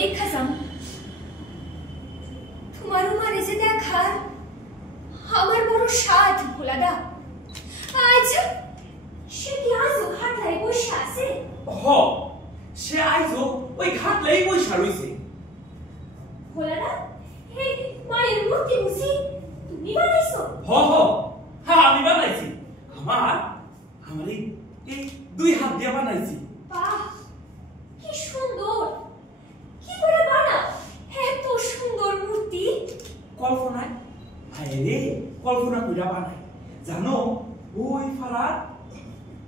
দেখা যাম তোমার মারে যে দেখার আমার বড় সাধ ভোলাদা। আচ্ছা সে কি আজও ঘাটলাই বসে আছে? হ সে আইজো ওই ঘাটলাই বসে রইছে। ভোলাদা এই মায়ের মূর্তি বুঝি তুমি বানাইছো? হ হ হ্যাঁ আমি বানাইছি। আমার এই দুই হাত দিয়ে বানাইছি। বাহ কি সুন্দর! কি করে বানাও এত সুন্দর মূর্তি? কল্পনায় ভাইরে কল্পনা কইরা বানাই। জানো ওই ফারার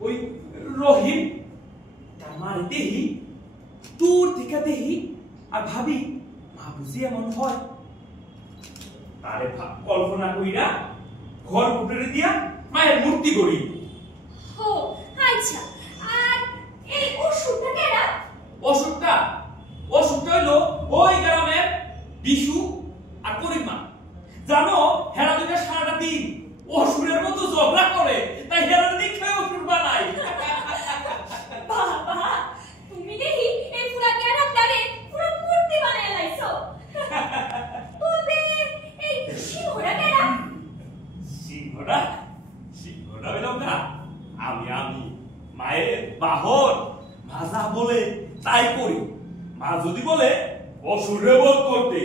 ওই রহিম তার মারে দেহি দূর থেকে দেহি আর ভাবি মা বুঝি এমন হয়। তারে কল্পনা কইরা ঘর ফুটে দিয়া মায়ের মূর্তি গড়ি। ও আচ্ছা আর এই ওষুধটা কেডা? অসুখটা হইলো ওই গ্রামের বিশু আর করিমা। জানো হেরা দুইটা সারাটা দিন অসুরের মতো ঝগড়া করে, তাই হেরা দেখে অসুর বানাই। বাবা তুমি দেখি এই পুরা গ্রামটারে পুরো মূর্তি বানায় লাইছো। তবে এই সিংহটা কেডা? সিংহটা হইল না আমি মায়ের বাহন। মা যা বলে তাই করি। মা যদি বলে অসুরে বধ করতে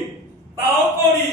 তাও করি।